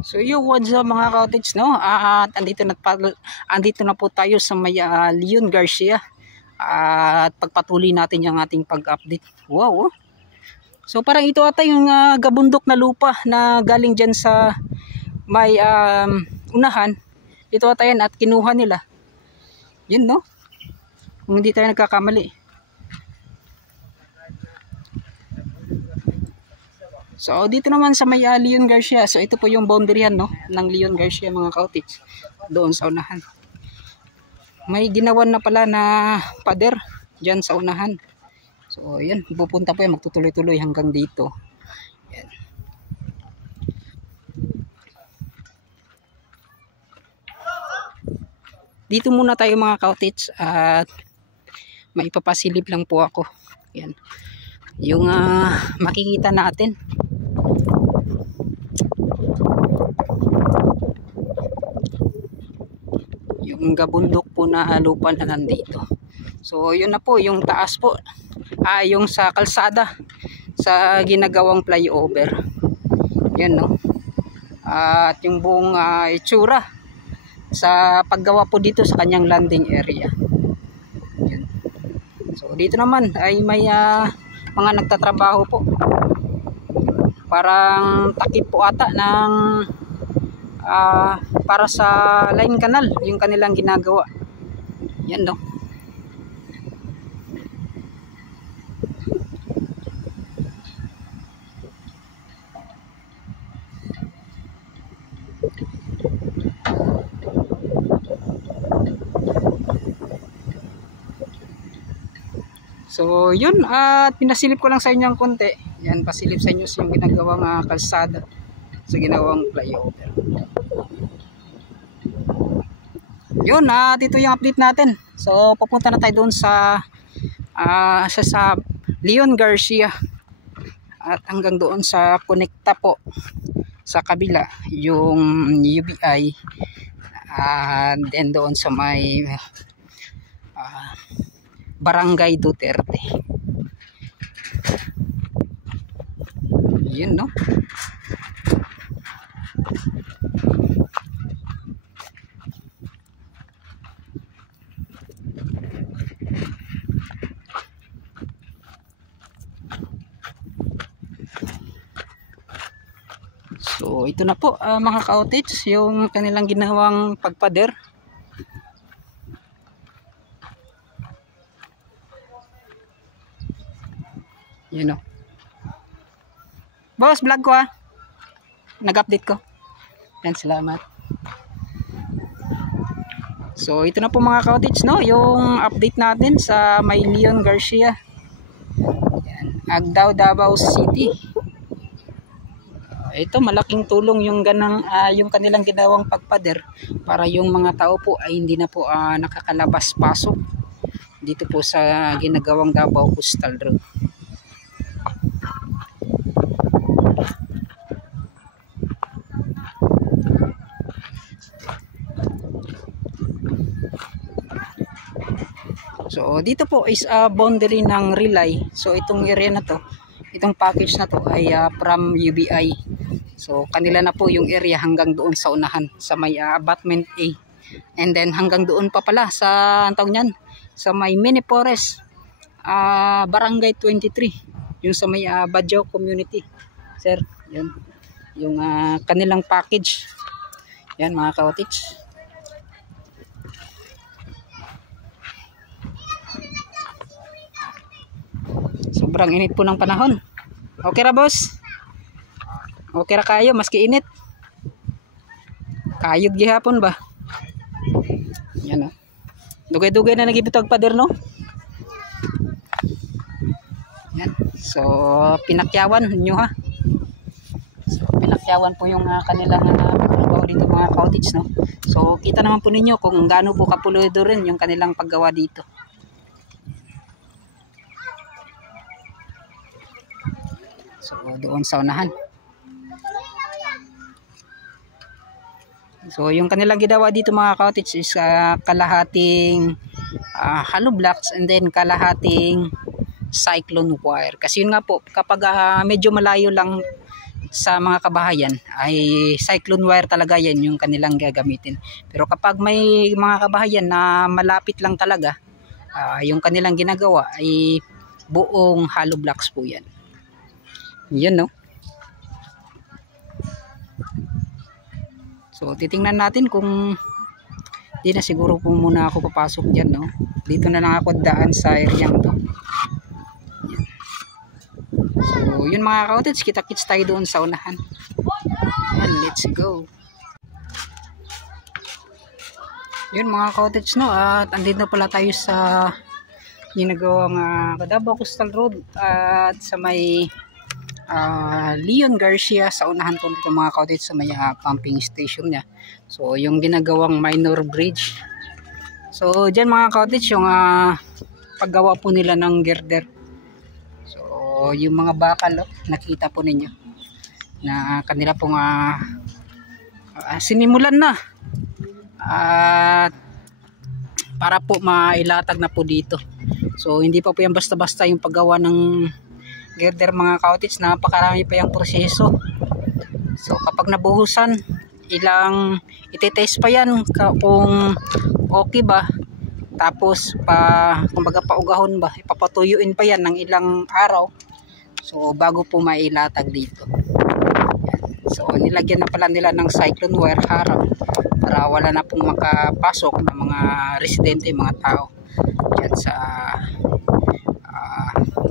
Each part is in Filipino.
So yung what's up mga cottage, no? At andito na po tayo sa may Leon Garcia. At pagpatuloy natin yung ating pag-update. Wow, oh. So parang ito ata yung gabundok na lupa na galing dyan sa may unahan. Ito ata yan at kinuha nila. Yun, no? Kung hindi tayo nagkakamali. So dito naman sa may Leon Garcia, so ito po yung boundary yan, no, ng Leon Garcia mga cottage, doon sa unahan. May ginawan na pala na pader dyan sa unahan. So yan, pupunta po yan, magtutuloy-tuloy hanggang dito. Yan. Dito muna tayo mga cottage at maipapasilip lang po ako. Yan. Yung makikita natin. Yung gabundok po na lupa na nandito. So yun na po yung taas po. Yung sa kalsada sa ginagawang flyover. Yan, no. At yung buong itsura sa paggawa po dito sa kanyang landing area. Yan. So dito naman ay may mga nagtatrabaho po. Parang takip po ata ng para sa line canal yung kanilang ginagawa. Yan, no. So yun, at pinasilip ko lang sa inyo ng konti. Yan, pasilip sa inyo yung ginagawang kalsada sa ginawang flyover. Yun, ito yung update natin. So papunta na tayo doon sa Leon Garcia at hanggang doon sa Connecta po sa kabila yung UBI, and then doon sa may Barangay Duterte. Yun, no. So ito na po mga cottage yung kanilang ginawang pagpader. You know. Boss, vlog ko nag-update ko. Yan, salamat. So ito na po mga cottage, no, yung update natin sa may Leon Garcia. Yan, Agdao, Davao City. Ito malaking tulong yung yung kanilang ginawang pagpader para yung mga tao po ay hindi na po nakakalabas pasok dito po sa ginagawang Davao Coastal Road. So dito po is boundary ng Relay. So itong area na to, itong package na to ay from UBI. So kanila na po yung area hanggang doon sa unahan sa may abutment A. And then hanggang doon pa pala sa tawag niyan, sa may mini forest, Barangay 23, yung sa may Badjao community. Sir, yun. Yung kanilang package. Yan mga cottage. Sobrang init po ng panahon. Okay ra, boss? Okay ra kayo maski init? Kayod gihapon ba? Yan, oh. Dugay-dugay na nagibitag pader, no? Yan. So pinakyawan nyo, ha? So pinakyawan po yung kanilang paggawa dito mga cottage, no? So kita naman po ninyo kung gaano po kapulido rin yung kanilang paggawa dito. So doon sa unahan. So yung kanilang ginawa dito mga cottage is kalahating hollow blocks and then kalahating cyclone wire. Kasi yun nga po, kapag medyo malayo lang sa mga kabahayan ay cyclone wire talaga yan yung kanilang gagamitin. Pero kapag may mga kabahayan na malapit lang talaga, yung kanilang ginagawa ay buong hollow blocks po yan. Yan, no? So titingnan natin kung di na siguro po muna ako papasok dyan, no? Dito na lang ako daan sa area to. So yun mga ka-cottage, kita-kits tayo doon sa unahan. And let's go. Yun mga ka-cottage, no, at andito pala tayo sa ginagawang Davao Coastal Road at sa may Leon Garcia sa unahan po dito mga ka-cottage, sa may pumping station niya. So yung ginagawang minor bridge. So dyan mga ka-cottage, yung paggawa po nila ng girder. So yung mga bakal, nakita po ninyo na kanila pong sinimulan na at para po mailatag na po dito. So hindi pa po yan basta-basta yung paggawa ng girder mga ka-cottage, napakarami pa yung proseso. So kapag nabuhusan, itetest pa yan kung okay ba, tapos kumbaga paugahon ba, ipapatuyuin pa yan ng ilang araw, so bago po mailatag dito. So nilagyan na pala nila ng cyclone wire harang para wala na pong makapasok ng mga residente, mga tao dyan sa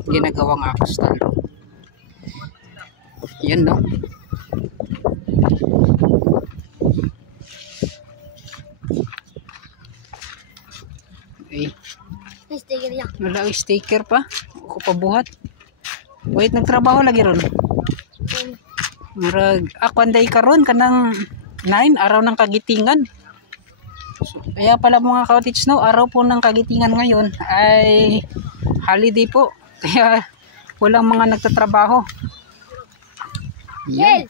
ginagawang coastal road. Yan, no? Okay. Sticker yan. Wala sticker pa. Ako pa buhat. Wait, nagtrabaho lagi ron. Murag akwanday karon kanang 9 araw ng kagitingan. So, kaya pala mga ka-cottage, no, araw po ng kagitingan ngayon ay holiday po. Kaya walang mga nagtatrabaho. Yan.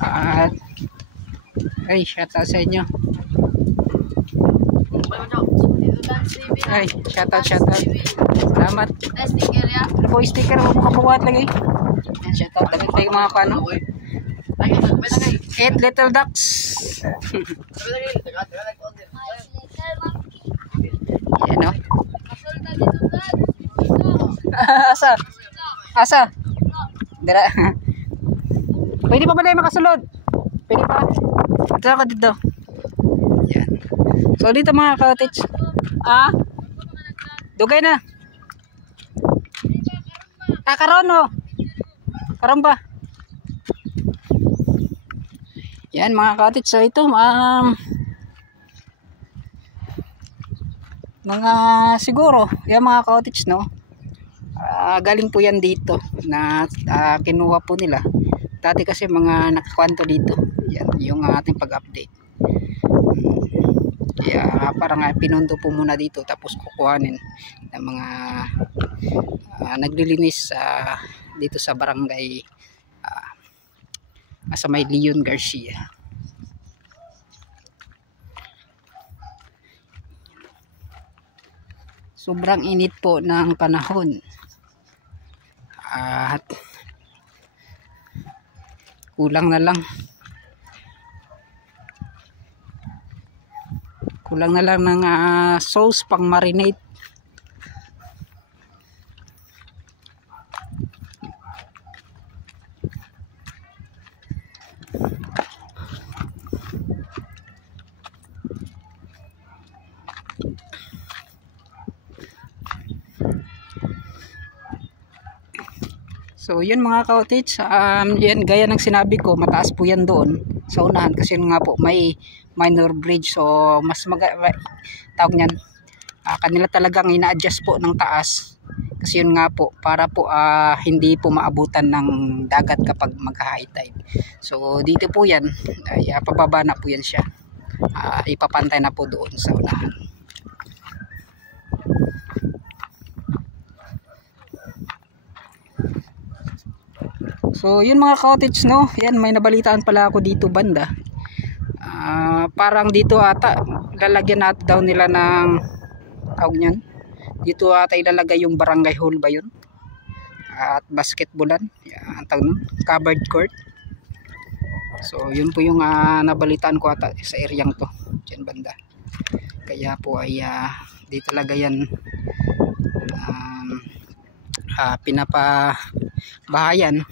At ay, shout out sa inyo. Ay, shout out. Salamat. Sticker yan. Ano po, sticker mo kabuhat lagi. Shout out. Damit tayo mga kano. 8 little ducks. Yan, no? Asa? Dira. Pwede pa ba tayo makasulod? Pwede pa? Ito ako dito. Yan. So dito mga ka-cottage. Dugay na. Karon, no? Karon ba? Yan mga ka-cottage. So ito mga siguro yan mga ka-cottage, no, galing po yan dito na kinuha po nila dati kasi mga nakakwanto dito. Yan yung ating pag-update. Kaya parang pinundo po muna dito tapos kukuhanin ng mga naglilinis dito sa barangay sa may Leon Garcia. Sobrang init po ng panahon at kulang na lang ng sauce pang marinate. So yun mga ka-cottage, yan gaya ng sinabi ko, mataas po yan doon sa unahan kasi nga po may minor bridge, so mas tawag niyan, kanila talagang ina-adjust po ng taas kasi yun nga po para po hindi po maabutan ng dagat kapag mag-high tide. So dito po yan ay pababa na po yan siya, ipapantay na po doon sa unahan. So yun mga ka-cottage, no, yan may nabalitaan pala ako dito banda. Parang dito ata lalagyan natin daw nila ng tawag niyan. Dito ata ilalagay yung barangay hall ba yun? at basketballan. Yan, ang tawag nun, covered court. So yun po yung nabalitaan ko ata sa eryang to, dyan banda. Kaya po ay di talaga yan pinapabahayan.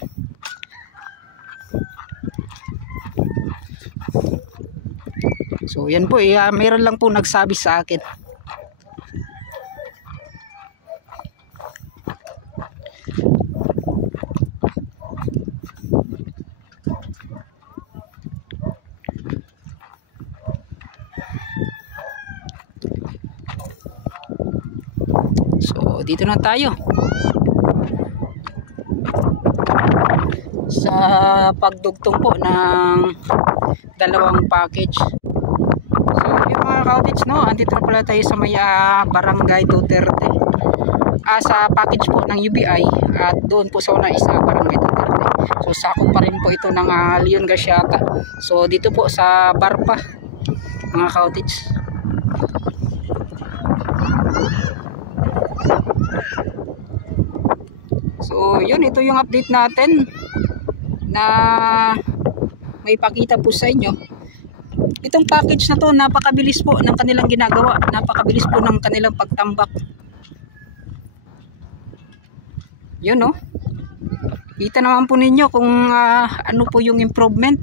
So yan po mayroon lang po nagsabi sa akin. So dito na tayo sa pagdugtong po ng dalawang package. So yung mga cottage, no, andito na pala tayo sa may Barangay Duterte, sa package po ng UBI, at doon po sa una is Barangay Duterte. So sakop pa rin po ito ng Leon Garciata. So dito po sa Barpa mga cottage. So yun, ito yung update natin na may pakita po sa inyo. Itong package na to, napakabilis po ng kanilang ginagawa, napakabilis po ng kanilang pagtambak. Yun, no, kita naman po ninyo kung ano po yung improvement.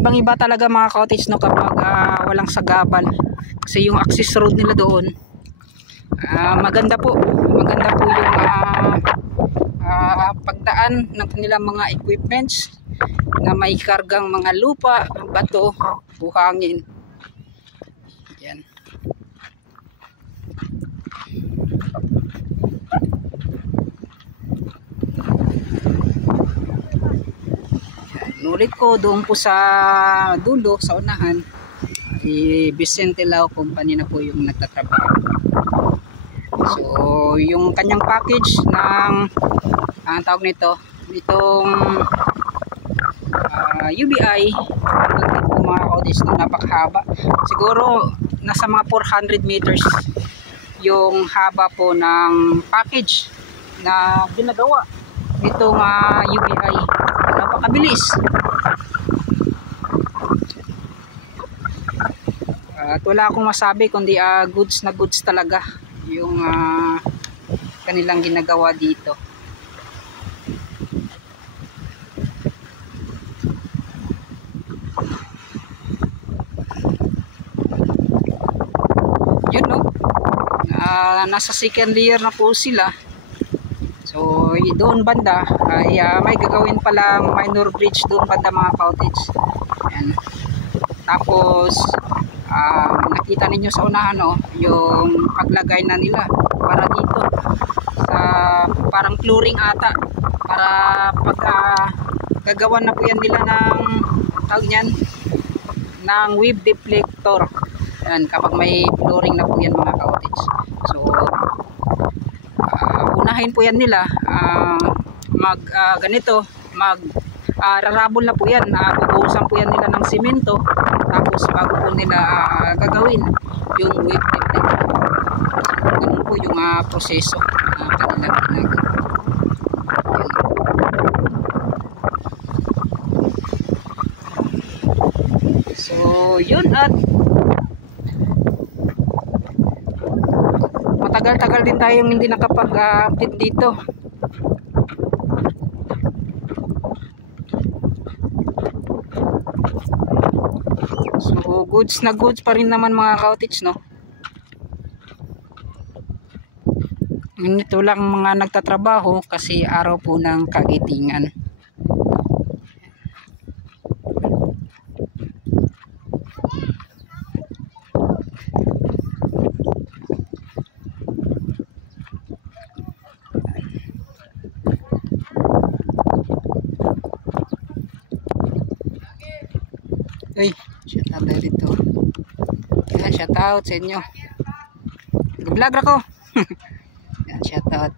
Ibang iba talaga mga cottage, no, kapag walang sagabal, kasi yung access road nila doon maganda po yung pagdaan ng kanilang mga equipments na may kargang mga lupa, bato, buhangin. Yan. Nulit ko doon po sa dulo, sa unahan, Vicente Lao Company na po yung nagtatrabaho. So yung kanyang package ng ang tawag nito, itong UBI, ito mga cottage na napakahaba. Siguro nasa mga 400 meters yung haba po ng package na ginagawa itong UBI. Napakabilis. At wala akong masabi kundi goods na goods talaga yung kanilang ginagawa dito. Yun, no, nasa second year na po sila. So doon banda ay may gagawin palang minor bridge doon banda mga cottage. Ayan. Tapos nakita ninyo sa unahan, no, yung paglagay na nila para dito sa parang flooring ata, para pag gagawan na po yan nila ng tawag niyan, ng wave deflector. Yan, kapag may flooring na po yan mga cottage. So unahin po yan nila ganito, rarabol na po yan, bubuhusan po yan nila ng simento, tapos bago po nila gagawin yung wave deflector. Ganun po yung proseso kanilang ginagawa. So yun, at matagal-tagal din tayong hindi nakapag-update dito. So goods na goods pa rin naman mga cottage, no. Ito lang mga nagtatrabaho kasi araw po ng kagitingan. Uy, shout out tayo dito. Yan, shout out sa inyo. Nag-vlog ako. Yan, shout out.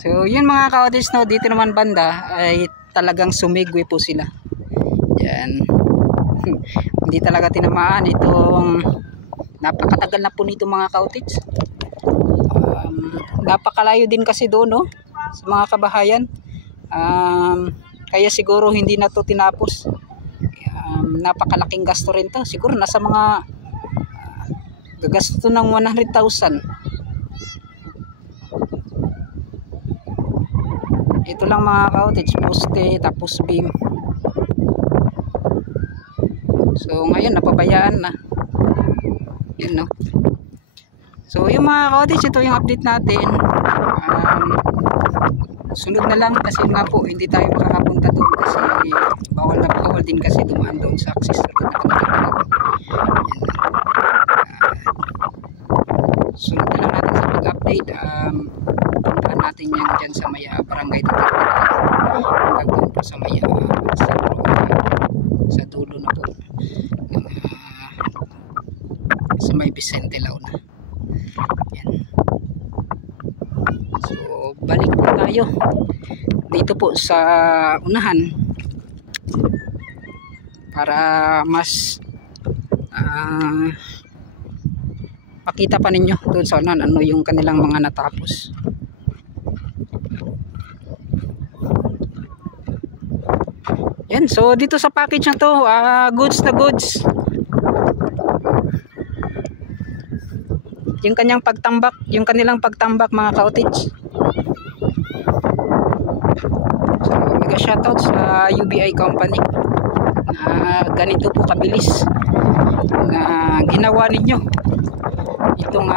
So yun mga cottage, no, dito naman banda ay talagang sumigwi po sila. Yan. Hindi talaga tinamaan itong napakatagal na po nito mga cottage. Napakalayo din kasi doon, no, sa mga kabahayan. Kaya siguro hindi na to tinapos. Napakalaking gasto rin to. Siguro nasa mga gagasto to ng 100,000. Ito lang mga cottage, poste, tapos beam. So ngayon napabayaan na. Yan, no. So yung mga cottage, ito yung update natin. Sunod na lang kasi nga po hindi tayo makakapunta doon kasi bawal na bawal din kasi dumaan doon sa access road na sunod na lang natin sa pag-update. Puntaan natin yan dyan sa may barangay dito hanggang doon po sa may sa dulo na po sa may Vicente Launa. Yan. So balik po tayo dito po sa unahan para mas pakita pa ninyo doon sa unahan ano yung kanilang mga natapos. Yan, so dito sa package na to, goods na goods. Yung kanyang pagtambak, yung kanilang pagtambak mga cottage. So mega shoutout sa UBI company na ganito po kabilis na ginawa ninyo itong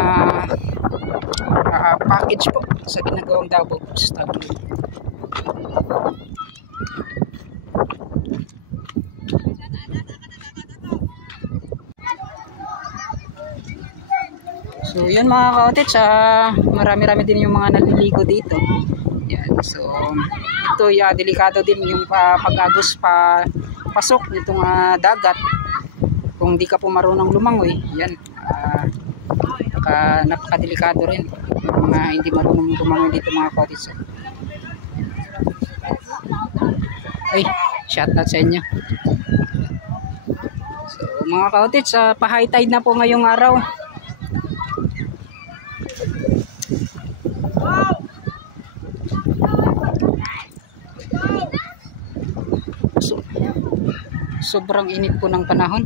package po sa ginagawang Davao Postal. So yun mga cottage, marami-rami din yung mga naliligo dito. Yan, so ito delikado din yung pag-agos pasok nitong dagat. Kung di ka po marunong lumangoy, yan, napakadelikado rin kung hindi marunong lumangoy dito mga cottage. Ay, shout out sa inyo. So mga cottage, pa-high tide na po ngayong araw. Sobrang init po ng panahon.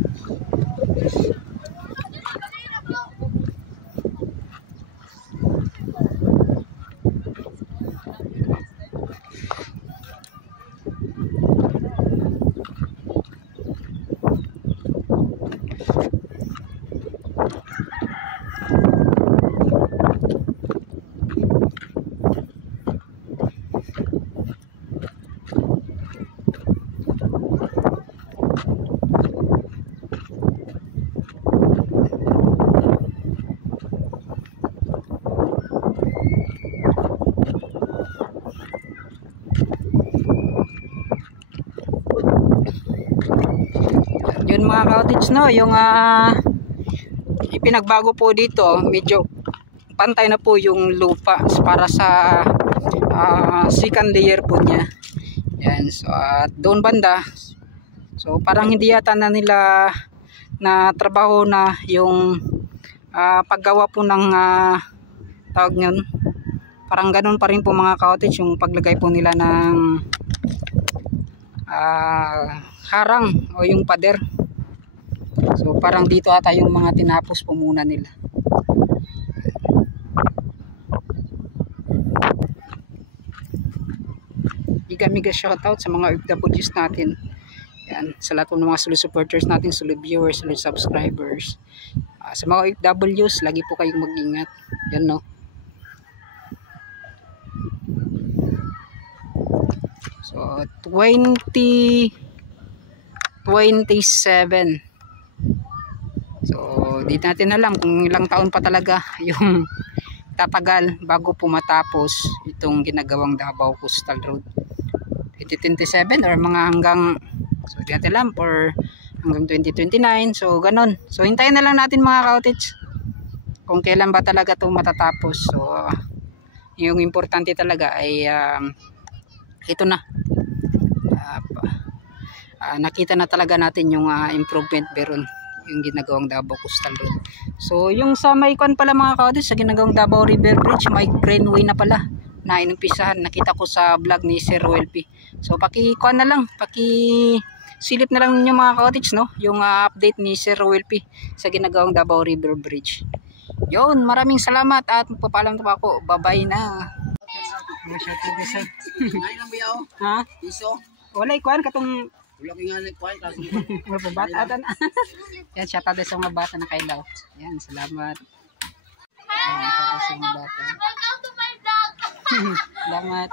Yun mga cottage, no, yung ipinagbago po dito, medyo pantay na po yung lupa para sa second layer po niya. Yan, so at doon banda, so parang hindi yata na nila na trabaho na yung paggawa po ng tawag nyon, parang ganun pa rin po mga cottage yung paglagay po nila ng harang o yung pader. So parang dito ata yung mga tinapos po muna nila. Mega shoutout sa mga OFWs natin. Yan, sa lahat ng mga solid supporters natin, solid viewers, solid subscribers. Sa mga OFWs, lagi po kayong mag-ingat. Yan, no. So 2027. So dito natin alam kung ilang taon pa talaga yung tatagal bago po matapos itong ginagawang Davao Coastal Road. 2027 or mga hanggang, so di natin alam, or hanggang 2029. So ganon. So hintayin na lang natin mga cottage kung kailan ba talaga ito matatapos. So yung importante talaga ay ito na, nakita na talaga natin yung improvement beron yung ginagawang Davao Coastal Road. So yung sa may kwan pala mga ka-audits, sa ginagawang Davao River Bridge, may greenway na pala na inumpisahan. Nakita ko sa vlog ni Sir Roel P. So paki-kwan na lang, silip na lang ninyo mga ka-audits, no? Yung update ni Sir Roel P sa ginagawang Davao River Bridge. Yun, maraming salamat at papaalam na pa ako. Bye-bye na. Ha? Piso. Wala ikuan katong Wala ko nga nagkuhan kasi mga bata na. Yan, shout out sa mga bata na kailaw. Yan, salamat. Yan, shout out sa mga bata. Welcome to my vlog! Salamat.